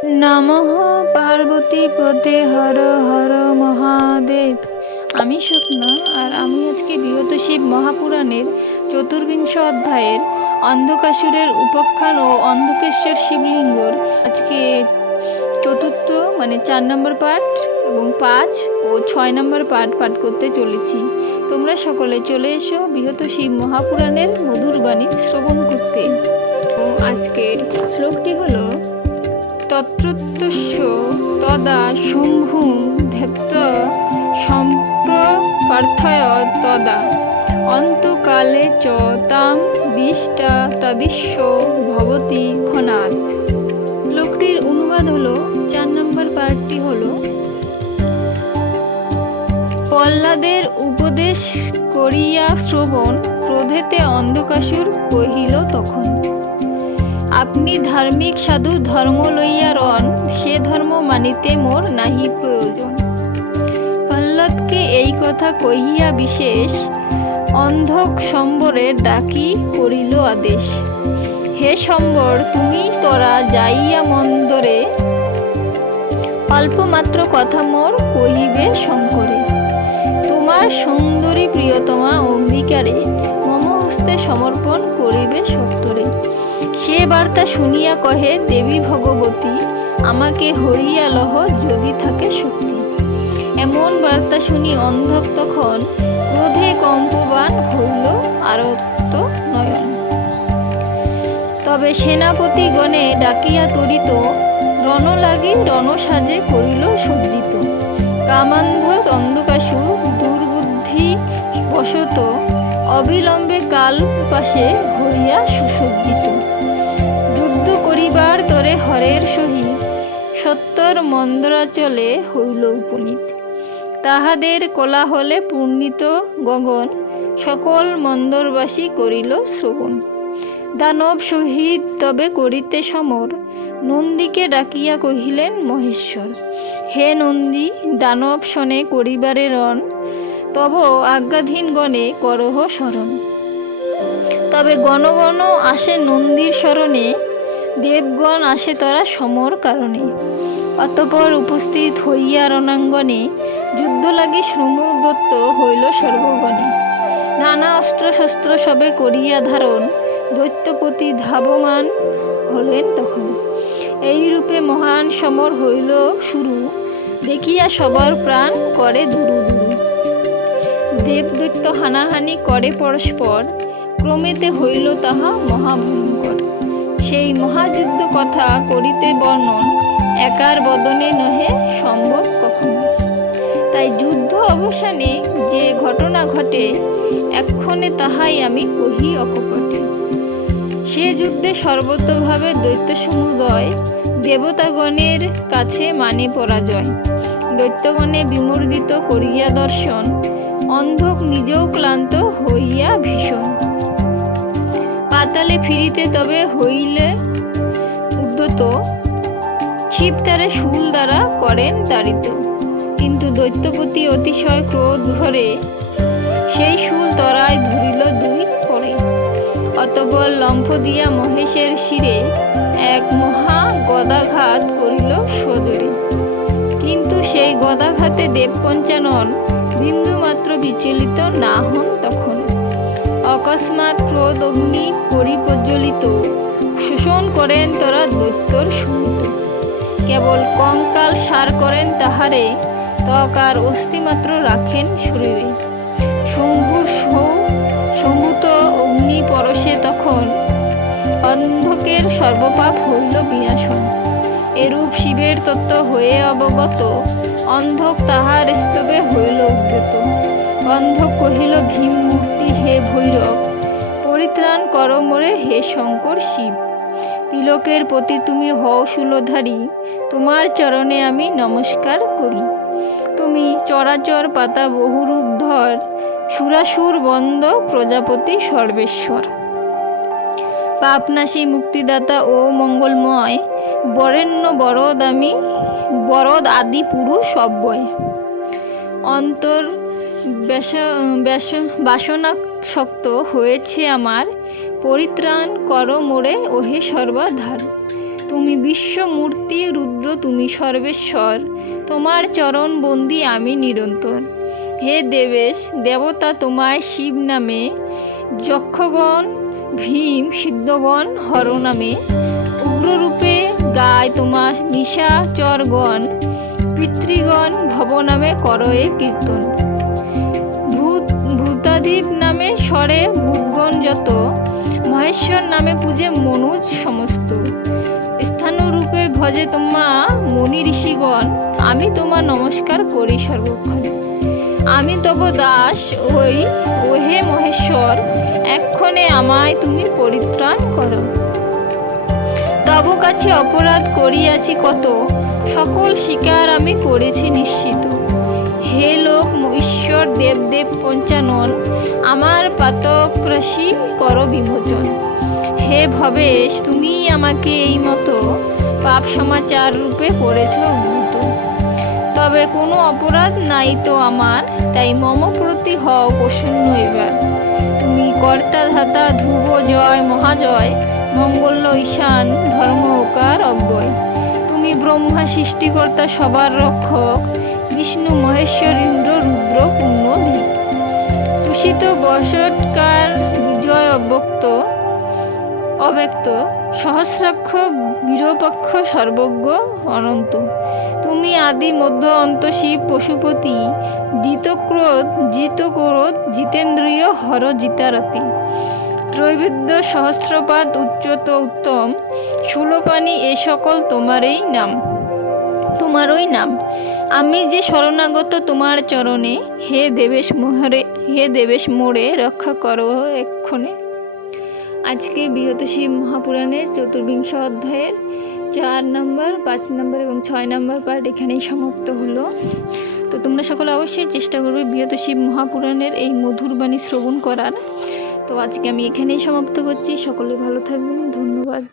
নমঃ পার্বতীপতে হর হর মহাদেব। আমি স্বপ্না, আর আমি আজকে বিগত শিব মহাপুরাণের চতুর্বিংশ অধ্যায়ের অন্ধকাসুরের উপাখ্যান ও অন্ধকেশ্বর শিবলিঙ্গর আজকে চতুর্থ 4 নম্বর পাঠ এবং 5 ও 6 নম্বর পাঠ করতে চলেছি। তোমরা সকলে চলে এসো বৃহৎ শিব মহাপুরাণের মধুর বাণী শ্রবণ করতে। ও আজকের শ্লোকটি হলো তত্রত্যস্য তদা শম্ভুং ধ্যাত্ত সম্প্রপ্রার্থয় তদা অন্তকালে চ তাম দিষ্টা তদিস্য ভবতি ক্ষণাৎ। শ্লোকটির অনুবাদ হলো, 4 নম্বর পাঠটি হলো, প্রহ্লাদের উপদেশ করিয়া শ্রবণ ক্রোধেতে অন্ধকাসুর কহিল তখন, আপনি ধার্মিক সাধু ধর্ম লইয়া রন, সে ধর্ম মানিতে মোর নাহি প্রয়োজন। প্রহ্লাদকে এই কথা কহিয়া বিশেষ অন্ধক সম্বরে ডাকি করিল আদেশ, হে সম্বর, তুমি তোরা যাইয়া মন্দরে, অল্পমাত্র কথা মোর কহিবে শঙ্করে। তোমার সুন্দরী প্রিয়তমা অম্বিকারে মম হস্তে সমর্পণ করিবে সত্তরে। সে বার্তা শুনিয়া কহে, দেবী ভগবতী, আমাকে হরিয়া লহ যদি থাকে শক্তি। এমন বার্তা শুনি অন্ধক তখন ক্রোধে কম্পবান হইল আরক্ত নয়ন। তবে সেনাপতি গণে ডাকিয়া তরিত, রণ লাগি রণ সাজে করিল সজ্জিত। কামান্ধ অন্ধকাসুর দুর্বুদ্ধি বশত অবিলম্বে কাল পাশে হইয়া সুসজ্জিত। যুদ্ধ করিবার তরে হরের সহিত সত্তর মন্দরাচলে হইল উপনীত। তাহাদের কোলাহলে পূর্ণিত গগন সকল মন্দরবাসী করিল শ্রবণ। দানব সহিত তবে করিতে সমর নন্দীকে ডাকিয়া কহিলেন মহেশ্বর, হে নন্দী, দানব শনে করিবারে রণ, তব আজ্ঞাধীন গণে করহ শরণ। তবে গণ গণ আসে নন্দীর শরণে, দেবগণ আসে তারা সমর কারণে। অতঃপর উপস্থিত হইয়া রণাঙ্গনে যুদ্ধ লাগি শ্রমদত্ত হইল সর্বগণে। নানা অস্ত্র শস্ত্র সবে করিয়া ধারণ, দৈত্যপতি ধাবমান হলেন তখন। এই রূপে মহান সমর হইল শুরু, দেখিয়া সবার প্রাণ করে দুরু দুরু। দেবদৈত্য হানাহানি করে পরস্পর, ক্রমেতে হইল তাহা মহাভয়ঙ্কর। সেই মহাযুদ্ধ কথা করিতে বর্ণন, একার বদনে নহে সম্ভব কখনো। তাই যুদ্ধ অবসানে যে ঘটনা ঘটে, এক্ষণে তাহাই আমি কহি অকপটে। সে যুদ্ধে সর্বতোভাবে দৈত্য সমুদয়, দেবতাগণের কাছে মানে পরাজয়। দৈত্যগণে বিমর্দিত করিয়া দর্শন, অন্ধক নিজেও ক্লান্ত হইয়া ভীষণ। পাতালে ফিরিতে তবে হইলে উদ্যত, ছিপ তারে শূল দ্বারা করেন তাড়িত। কিন্তু দৈত্যপতি অতিশয় ক্রোধ ভরে, সেই শূল তরায় ধরিল দুই করে। অতঃপর লম্ফ দিয়া মহেশের শিরে এক মহা গদাঘাত করিল সজোরে। কিন্তু সেই গদাঘাতে দেবপঞ্চানন বিন্দুমাত্র বিচলিত না হন তখন। অকস্মাৎ ক্রোধ অগ্নি পরিপ্রজ্বলিত, শোষণ করেন তোরা দৈত্যর সুন্ত। কেবল কঙ্কাল সার করেন তাহারে, ত্বকার অস্থিমাত্র রাখেন শরীরে। সম্ভূত অগ্নি পরশে তখন অন্ধকের সর্বপাপ হইল বিনাশন। এরূপ শিবের তত্ত্ব হয়ে অবগত, অন্ধক তাহার স্তবে হইল উদ্যত। অন্ধক কহিল ভীম মূর্তি, হে ভৈরব, পরিত্রাণ কর মোরে হে শঙ্কর শিব। তিলকের প্রতি তুমি হও শূলধারী, তোমার চরণে আমি নমস্কার করি। তুমি চরাচর পাতা বহুরূপ ধর, সুরাসুর বন্দ প্রজাপতি সর্বেশ্বর। পাপনাশী মুক্তিদাতা ও মঙ্গলময়, বরেণ্য বরদ আদি পুরুষ অব্যয়। অন্তর বাসনাসক্ত হয়েছে আমার, পরিত্রাণ কর মোরে ওহে সর্বাধার। তুমি বিশ্বমূর্তি, রুদ্র তুমি সর্বেশ্বর, তোমার চরণ বন্দি আমি নিরন্তর। হে দেবেশ দেবতা তোমায় শিব নামে, যক্ষগণ ভীম সিদ্ধগণ হর নামে, উগ্ররূপে গায় তোমার নিশাচরগণ, পিতৃগণ ভব নামে করয়ে কীর্তন। ভূতাধিপ নামে স্বরে ভূতগণ যত, মহেশ্বর নামে পূজে মনুজ সমস্ত। স্থানুরূপে ভজে তোমা মনি ঋষিগণ, আমি তোমার নমস্কার করি সর্বক্ষণ। আমি তব দাস ওহে মহেশ্বর, এক্ষণে আমায় তুমি পরিত্রাণ করো। তব কাছে অপরাধ করিয়াছি কত, সকল স্বীকার আমি করেছি নিশ্চিত। হে লোক ঈশ্বর দেবদেব পঞ্চানন, আমার পাতক রাশি কর বিমোচন। হে ভবেশ তুমি আমাকে এই মতো পাপ সমাচার রূপে করেছ উদ্ভূত। তবে কোনো অপরাধ নাই তো আমার, তাই মম প্রতি হও প্রসন্ন এবার। তুমি কর্তা ধাতা ধ্রুব জয় মহাজয়, মঙ্গল ঈশান ধর্ম ওকার অব্যয়। তুমি ব্রহ্মা সৃষ্টিকর্তা সবার রক্ষক, বিষ্ণু মহেশ্বর ইন্দ্র রুদ্র পূর্ণদীপ। তুষিত বসৎকার বিজয় অব্যক্ত, সহস্রাক্ষ বিরূপাক্ষ সর্বজ্ঞ অনন্ত। তুমি আদি মধ্য অন্ত শিব পশুপতি, জিতক্রোধ জিতক্রোধ জিতেন্দ্রিয় হর জিতারতি। ত্রৈবেদ্য সহস্রপাদ উচ্চত উত্তম, শূলপাণি এ সকল তোমারই নাম। আমি যে শরণাগত তোমার চরণে, হে দেবেশ মোরে রক্ষা করো এক্ষণে। আজকে বৃহৎ শিব মহাপুরাণের চতুর্বিংশ অধ্যায়ের 4 নম্বর, 5 নম্বর এবং 6 নম্বর পার্ট এখানেই সমাপ্ত হলো। তো তোমরা সকলে অবশ্যই চেষ্টা করবে বৃহৎ শিব মহাপুরাণের এই মধুর বাণী শ্রবণ করার। তো আজকে আমি এখানেই সমাপ্ত করছি। সকলে ভালো থাকবেন, ধন্যবাদ।